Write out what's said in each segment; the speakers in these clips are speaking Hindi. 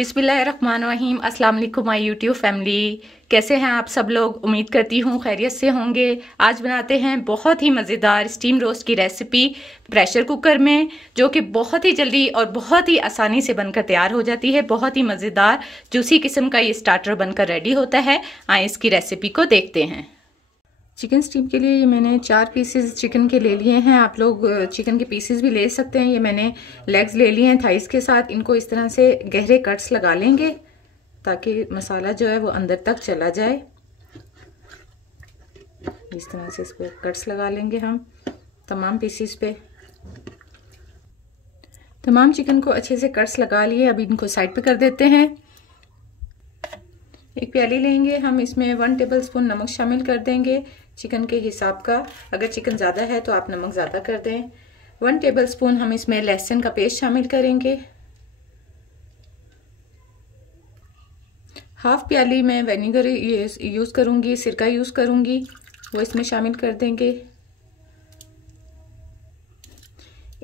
बिस्मिल्लाहिर्रहमानिर्रहीम। अस्सलाम वालेकुम माय यूट्यूब फैमिली, कैसे हैं आप सब लोग? उम्मीद करती हूँ खैरियत से होंगे। आज बनाते हैं बहुत ही मज़ेदार स्टीम रोस्ट की रेसिपी प्रेशर कुकर में, जो कि बहुत ही जल्दी और बहुत ही आसानी से बनकर तैयार हो जाती है। बहुत ही मज़ेदार जूसी किस्म का ये स्टार्टर बनकर रेडी होता है। आइए इसकी रेसिपी को देखते हैं। चिकन स्टीम के लिए ये मैंने 4 पीसेस चिकन के ले लिए हैं। आप लोग चिकन के पीसेस भी ले सकते हैं। ये मैंने लेग्स ले लिए हैं थाइस के साथ। इनको इस तरह से गहरे कट्स लगा लेंगे ताकि मसाला जो है वो अंदर तक चला जाए। इस तरह से इस पर कट्स लगा लेंगे हम तमाम पीसेस पे। तमाम चिकन को अच्छे से कट्स लगा लिए। अभी इनको साइड पे कर देते हैं। एक प्याली लेंगे हम, इसमें 1 टेबलस्पून नमक शामिल कर देंगे चिकन के हिसाब का। अगर चिकन ज़्यादा है तो आप नमक ज़्यादा कर दें। 1 टेबलस्पून हम इसमें लहसुन का पेस्ट शामिल करेंगे। हाफ प्याली मैं विनेगर यूज़ करूँगी, सिरका यूज़ करूँगी, वो इसमें शामिल कर देंगे।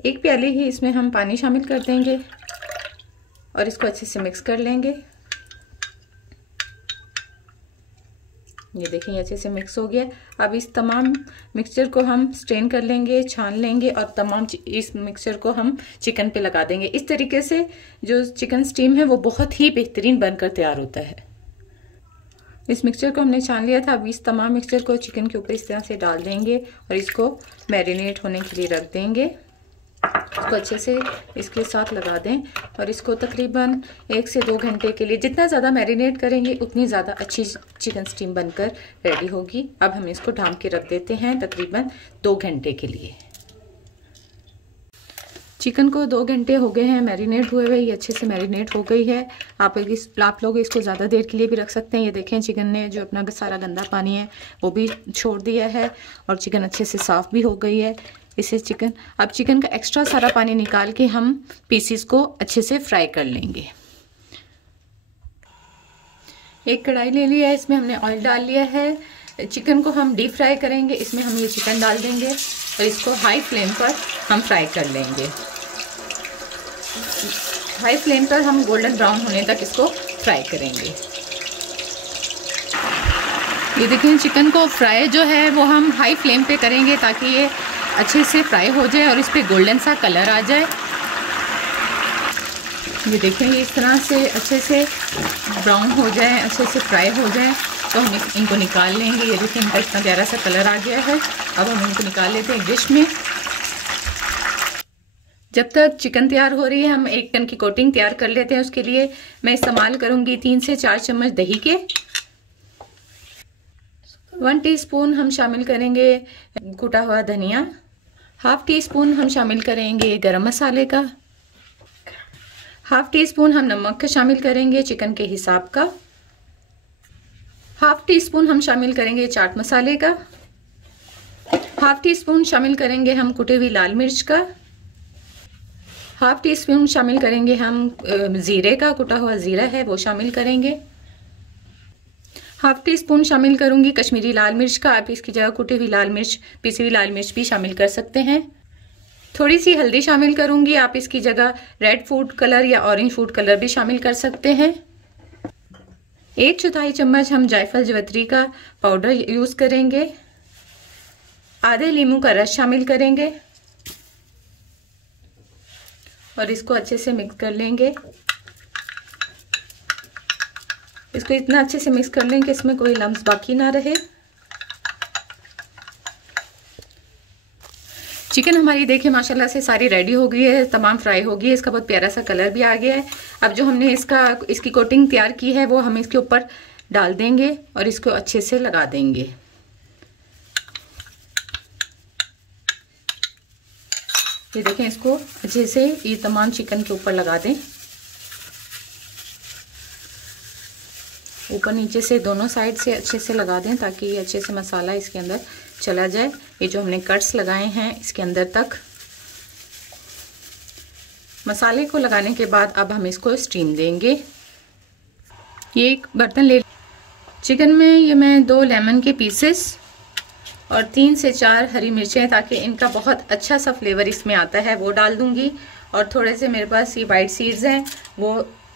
1 प्याली ही इसमें हम पानी शामिल कर देंगे और इसको अच्छे से मिक्स कर लेंगे। ये देखें अच्छे से मिक्स हो गया। अब इस तमाम मिक्सचर को हम स्ट्रेन कर लेंगे, छान लेंगे और तमाम इस मिक्सचर को हम चिकन पे लगा देंगे। इस तरीके से जो चिकन स्टीम है वो बहुत ही बेहतरीन बनकर तैयार होता है। इस मिक्सचर को हमने छान लिया था। अब इस तमाम मिक्सचर को चिकन के ऊपर इस तरह से डाल देंगे और इसको मैरिनेट होने के लिए रख देंगे। इसको अच्छे से इसके साथ लगा दें और इसको तकरीबन 1 से 2 घंटे के लिए, जितना ज़्यादा मैरिनेट करेंगे उतनी ज़्यादा अच्छी चिकन स्टीम बनकर रेडी होगी। अब हम इसको ढाँप के रख देते हैं तकरीबन 2 घंटे के लिए। चिकन को 2 घंटे हो गए हैं मैरिनेट हुए हुए। ये अच्छे से मैरिनेट हो गई है। आप लोग इसको ज़्यादा देर के लिए भी रख सकते हैं। ये देखें चिकन ने जो अपना सारा गंदा पानी है वो भी छोड़ दिया है और चिकन अच्छे से साफ़ भी हो गई है। इसे अब चिकन का एक्स्ट्रा सारा पानी निकाल के हम पीसीस को अच्छे से फ्राई कर लेंगे। एक कढ़ाई ले लिया है, इसमें हमने ऑयल डाल लिया है। चिकन को हम डीप फ्राई करेंगे। इसमें हम ये चिकन डाल देंगे और इसको हाई फ्लेम पर हम फ्राई कर लेंगे। हाई फ्लेम पर हम गोल्डन ब्राउन होने तक इसको फ्राई करेंगे। ये देखिए चिकन को फ्राई जो है वो हम हाई फ्लेम पे करेंगे ताकि ये अच्छे से फ्राई हो जाए और इस पे गोल्डन सा कलर आ जाए। ये देखेंगे इस तरह से अच्छे से ब्राउन हो जाए, अच्छे से फ्राई हो जाए तो हम इनको निकाल लेंगे। ये देखिए इनका इतना प्यारा सा कलर आ गया है। अब हम इनको निकाल लेते हैं डिश में। जब तक चिकन तैयार हो रही है हम एक टन की कोटिंग तैयार कर लेते हैं। उसके लिए मैं इस्तेमाल करूंगी 3 से 4 चम्मच दही के। 1 टीस्पून हम शामिल करेंगे कुटा हुआ धनिया। हाफ टी स्पून हम शामिल करेंगे गरम मसाले का। हाफ टी स्पून हम नमक का शामिल करेंगे चिकन के हिसाब का। हाफ टी स्पून हम शामिल करेंगे चाट मसाले का। हाफ टी स्पून शामिल करेंगे हम कुटी हुई लाल मिर्च का। हाफ टी स्पून शामिल करेंगे हम जीरे का, कुटा हुआ जीरा है वो शामिल करेंगे। हाफ टी स्पून शामिल करूंगी कश्मीरी लाल मिर्च का। आप इसकी जगह कुटी हुई लाल मिर्च, पिसी हुई लाल मिर्च भी शामिल कर सकते हैं। थोड़ी सी हल्दी शामिल करूंगी। आप इसकी जगह रेड फूड कलर या ऑरेंज फूड कलर भी शामिल कर सकते हैं। 1/4 चम्मच हम जायफल जवित्री का पाउडर यूज करेंगे। आधे लीमू का रस शामिल करेंगे और इसको अच्छे से मिक्स कर लेंगे। इसको इतना अच्छे से मिक्स कर लें कि इसमें कोई लम्स बाकी ना रहे। चिकन हमारी देखिए माशाल्लाह से सारी रेडी हो गई है, तमाम फ्राई हो गई है। इसका बहुत प्यारा सा कलर भी आ गया है। अब जो हमने इसकी कोटिंग तैयार की है वो हम इसके ऊपर डाल देंगे और इसको अच्छे से लगा देंगे। ये देखें इसको अच्छे से ये तमाम चिकन के ऊपर लगा दें। ऊपर नीचे से दोनों साइड से अच्छे से लगा दें ताकि ये अच्छे से मसाला इसके अंदर चला जाए। ये जो हमने कट्स लगाए हैं इसके अंदर तक। मसाले को लगाने के बाद अब हम इसको स्टीम देंगे। ये एक बर्तन ले, चिकन में ये मैं 2 लेमन के पीसेस और 3 से 4 हरी मिर्चें, ताकि इनका बहुत अच्छा सा फ्लेवर इसमें आता है, वो डाल दूंगी। और थोड़े से मेरे पास ये वाइट सीड्स हैं वो